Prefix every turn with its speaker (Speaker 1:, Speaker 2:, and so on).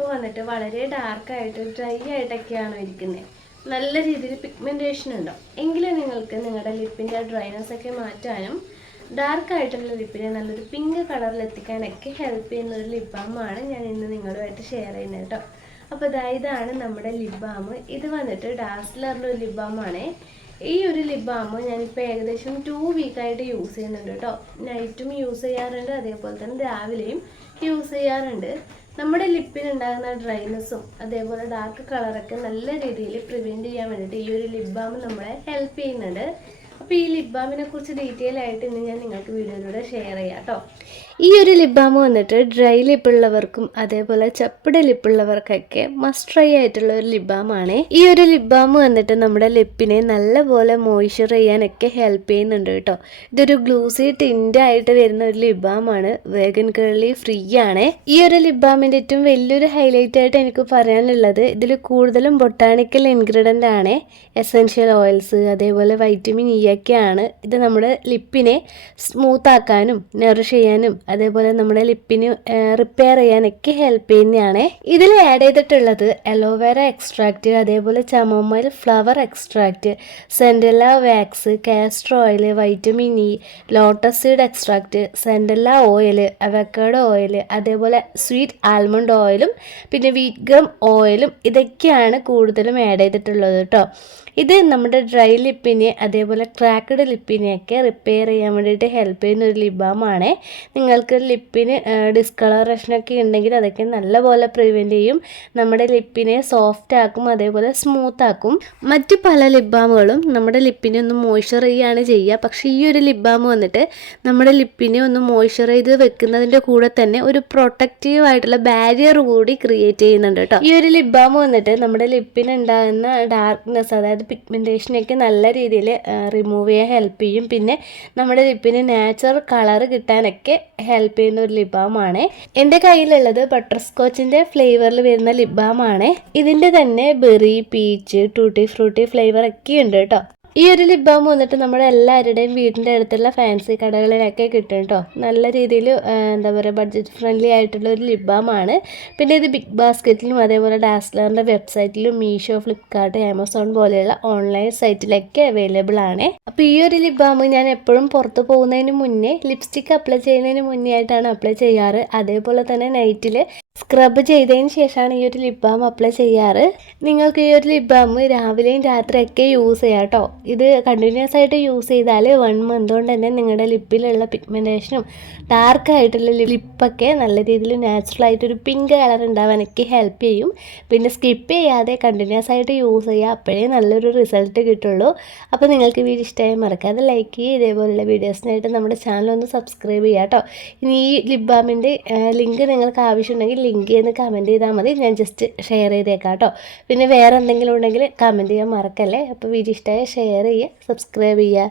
Speaker 1: Lip വന്നിട്ട് വളരെ ഡാർക്കായിട്ട് dry ആയിട്ടൊക്കെയാണ് ഇരിക്കുന്നത് നല്ല രീതിയിൽ പിഗ്മെന്റേഷൻ ഉണ്ടോ? എങ്കിലും നിങ്ങൾക്ക് നിങ്ങളുടെ ലിപ്പിന്റെ ഡ്രൈനെസ് ഒക്കെ മാറ്റാനും ഡാർക്ക് ആയിട്ടുള്ള ലിപ്പിനെ നല്ലൊരു പിങ്ക് കളറിൽ എത്തിക്കാനൊക്കെ ഹെൽപ്പ് ചെയ്യുന്ന ഒരു ലിപ് ബാമാണ് ഞാൻ ഇന്ന് നിങ്ങളുമായിട്ട് ഷെയർ ചെയ്യുന്നത് കേട്ടോ അപ്പോൾ ഇതാ ഇതാണ് നമ്മുടെ ലിപ് ബാം ഇത് വന്നിട്ട് ഡാസ്ലറിന്റെ ഒരു ലിപ് ആണ്. ഈ ഒരു ലിപ് ബാം ഞാനിപ്പോൾ ഏകദേശം ടു വീക്കായിട്ട് യൂസ് ചെയ്യുന്നുണ്ട് കേട്ടോ നൈറ്റും യൂസ് ചെയ്യാറുണ്ട് അതേപോലെ തന്നെ രാവിലെയും യൂസ് ചെയ്യാറുണ്ട്. നമ്മുടെ ലിപ്പിന് ഉണ്ടാകുന്ന ഡ്രൈനെസ്സും അതേപോലെ ഡാർക്ക് കളറൊക്കെ നല്ല രീതിയിൽ പ്രിവെന്റ് ചെയ്യാൻ വേണ്ടിയിട്ട് ഈ ഒരു ലിപ് ബാം നമ്മളെ ഹെൽപ്പ് ചെയ്യുന്നുണ്ട്. അപ്പോൾ ഈ ലിപ് ബാമിനെ കുറിച്ച് ഡീറ്റെയിൽ ആയിട്ട് ഇന്ന് ഞാൻ നിങ്ങൾക്ക് വീഡിയോയിലൂടെ ഷെയർ ചെയ്യാം കേട്ടോ ഈ ഒരു ലിപ് ബാം വന്നിട്ട് ഡ്രൈ ലിപ്പുള്ളവർക്കും അതേപോലെ ചപ്പിട ലിപ്പുള്ളവർക്കൊക്കെ മസ്റ്റ് ട്രൈ ആയിട്ടുള്ള ഒരു ലിപ് ആണ് ഈ ഒരു ലിപ് ബാം വന്നിട്ട് നമ്മുടെ ലിപ്പിനെ നല്ലപോലെ മോയ്സ്ചർ ചെയ്യാനൊക്കെ ഹെൽപ്പ് ചെയ്യുന്നുണ്ട് കേട്ടോ. ഇതൊരു ഗ്ലൂസി ടിന്റ് ആയിട്ട് വരുന്ന ഒരു ലിപ് ആണ് വേഗൻ കേളി ഫ്രീ ആണ്. ഈ ഒരു ലിപ് ബാമിന്റെ ഏറ്റവും വലിയൊരു ഹൈലൈറ്റ് ആയിട്ട് എനിക്ക് പറയാനുള്ളത് ഇതിൽ കൂടുതലും ബൊട്ടാണിക്കൽ ഇൻഗ്രീഡിയന്റ് ആണ്. എസെൻഷ്യൽ ഓയിൽസ് അതേപോലെ വൈറ്റമിൻ ഇ ഒക്കെയാണ്. ഇത് നമ്മുടെ ലിപ്പിനെ സ്മൂത്ത് ആക്കാനും നറിഷ് ചെയ്യാനും അതേപോലെ നമ്മുടെ ലിപ്പിന് റിപ്പയർ ചെയ്യാനൊക്കെ ഹെൽപ്പ് ചെയ്യുന്നതാണ്. ഇതിൽ ആഡ് ചെയ്തിട്ടുള്ളത് അലോവേര എക്സ്ട്രാക്റ്റ് അതേപോലെ chamomile flower extract candelilla wax castor oil vitamin E lotus seed extract candelilla oil avocado oil അതേപോലെ സ്വീറ്റ് ആൽമണ്ട് ഓയിലും പിന്നെ വീറ്റ് ഗം ഓയിലും ഇതൊക്കെയാണ് കൂടുതലും ആഡ് ചെയ്തിട്ടുള്ളത് കേട്ടോ ഇത് നമ്മുടെ ഡ്രൈ ലിപ്പിനെ അതേപോലെ ക്രാക്കഡ് ലിപ്പിനെയൊക്കെ റിപ്പയർ ചെയ്യാൻ വേണ്ടിയിട്ട് ഹെൽപ്പ് ചെയ്യുന്ന ഒരു ലിബാമാണ് നിങ്ങൾക്ക് ലിപ്പിന് ഡിസ്കളറേഷനൊക്കെ ഉണ്ടെങ്കിൽ അതൊക്കെ നല്ലപോലെ പ്രിവെന്റ് ചെയ്യും. നമ്മുടെ ലിപ്പിനെ സോഫ്റ്റ് ആക്കും അതേപോലെ സ്മൂത്ത് ആക്കും. മറ്റ് പല ലിപ് ബാമുകളും നമ്മുടെ ലിപ്പിനെ ഒന്ന് മോയ്സ്ചർ ചെയ്യുകയാണ് ചെയ്യുക. പക്ഷേ ഈ ഒരു ലിബാം വന്നിട്ട് നമ്മുടെ ലിപ്പിനെ ഒന്ന് മോയ്സ്ചർ ചെയ്ത് വെക്കുന്നതിന്റെ കൂടെ തന്നെ ഒരു പ്രൊട്ടക്റ്റീവ് ആയിട്ടുള്ള ബാരിയർ കൂടി ക്രിയേറ്റ് ചെയ്യുന്നുണ്ട് കേട്ടോ. ഈ ഒരു ലിബാം വന്നിട്ട് നമ്മുടെ ലിപ്പിന് ഉണ്ടാകുന്ന ഡാർക്ക്നെസ് അതായത് പിഗ്മെന്റേഷനൊക്കെ നല്ല രീതിയിൽ റിമൂവ് ചെയ്യാൻ ഹെൽപ്പ് ചെയ്യും. പിന്നെ നമ്മുടെ ലിപ്പിന് നാച്ചുറൽ കളർ കിട്ടാനൊക്കെ ഹെൽപ്പ് ചെയ്യുന്ന ഒരു ലിപ് ബാമാണ് എന്റെ കയ്യിലുള്ളത് ബട്ടർ സ്കോച്ചിന്റെ ഫ്ലേവറിൽ വരുന്ന ലിപ് ബാമാണ് ഇതിന്റെ തന്നെ berry peach tutti frutti flavour ഒക്കെ ഉണ്ട് കേട്ടോ. ഈ ഒരു ലിപ് ബാം വന്നിട്ട് നമ്മുടെ എല്ലാവരുടെയും വീടിന്റെ അടുത്തുള്ള ഫാൻസി കടകളിലൊക്കെ കിട്ടും കേട്ടോ നല്ല രീതിയിൽ എന്താ പറയുക ബഡ്ജറ്റ് ഫ്രണ്ട്ലി ആയിട്ടുള്ള ഒരു ലിപ് ബാമാണ് പിന്നെ ഇത് ബിഗ് ബാസ്ക്കറ്റിലും അതേപോലെ ഡാസ്ലറിന്റെ വെബ്സൈറ്റിലും മീഷോ ഫ്ലിപ്കാർട്ട് ആമസോൺ പോലെയുള്ള ഓൺലൈൻ സൈറ്റിലൊക്കെ അവൈലബിൾ ആണ്. അപ്പോൾ ഈ ഒരു ലിപ് ബാം ഞാൻ എപ്പോഴും പുറത്ത് പോകുന്നതിന് മുന്നേ ലിപ്സ്റ്റിക്ക് അപ്ലൈ ചെയ്യുന്നതിന് മുന്നേ ആയിട്ടാണ് അപ്ലൈ ചെയ്യാറ്. അതേപോലെ തന്നെ നൈറ്റിൽ സ്ക്രബ് ചെയ്തതിന് ശേഷമാണ് ഈ ഒരു ലിപ് ബാം അപ്ലൈ ചെയ്യാറ്. നിങ്ങൾക്ക് ഈ ഒരു ലിപ് ബാം രാവിലെയും രാത്രിയൊക്കെ യൂസ് ചെയ്യാം കേട്ടോ ഇത് കണ്ടിന്യൂസ് ആയിട്ട് യൂസ് ചെയ്താൽ വൺ മന്ത് കൊണ്ട് തന്നെ നിങ്ങളുടെ ലിപ്പിലുള്ള പിഗ്മെന്റേഷനും ഡാർക്കായിട്ടുള്ള ലിപ്പൊക്കെ നല്ല രീതിയിൽ നാച്ചുറൽ ആയിട്ടൊരു പിങ്ക് കളർ ഉണ്ടാവാൻ ഉണ്ടാവാനൊക്കെ ഹെൽപ്പ് ചെയ്യും. പിന്നെ സ്കിപ്പ് ചെയ്യാതെ കണ്ടിന്യൂസ് ആയിട്ട് യൂസ് ചെയ്യുക അപ്പോഴേ നല്ലൊരു റിസൾട്ട് കിട്ടുള്ളൂ. അപ്പോൾ നിങ്ങൾക്ക് വീഡിയോ ഇഷ്ടമായി മറക്കാതെ ലൈക്ക് ചെയ്യുക. ഇതേപോലുള്ള വീഡിയോസിനായിട്ട് നമ്മുടെ ചാനൽ ഒന്ന് സബ്സ്ക്രൈബ് ചെയ്യുക കേട്ടോ ഇനി ഈ ലിപ് ബാമിന്റെ ലിങ്ക് നിങ്ങൾക്ക് ആവശ്യമുണ്ടെങ്കിൽ ലിങ്ക് എന്ന് കമന്റ് ചെയ്താൽ മതി. ഞാൻ ജസ്റ്റ് ഷെയർ ചെയ്തേക്കാം കേട്ടോ പിന്നെ വേറെ എന്തെങ്കിലും ഉണ്ടെങ്കിൽ കമന്റ് ചെയ്യാൻ മറക്കല്ലേ? അപ്പോൾ വീഡിയോ ഇഷ്ടമായ ഷെയർ ചെയ്യുക സബ്സ്ക്രൈബ് ചെയ്യുക.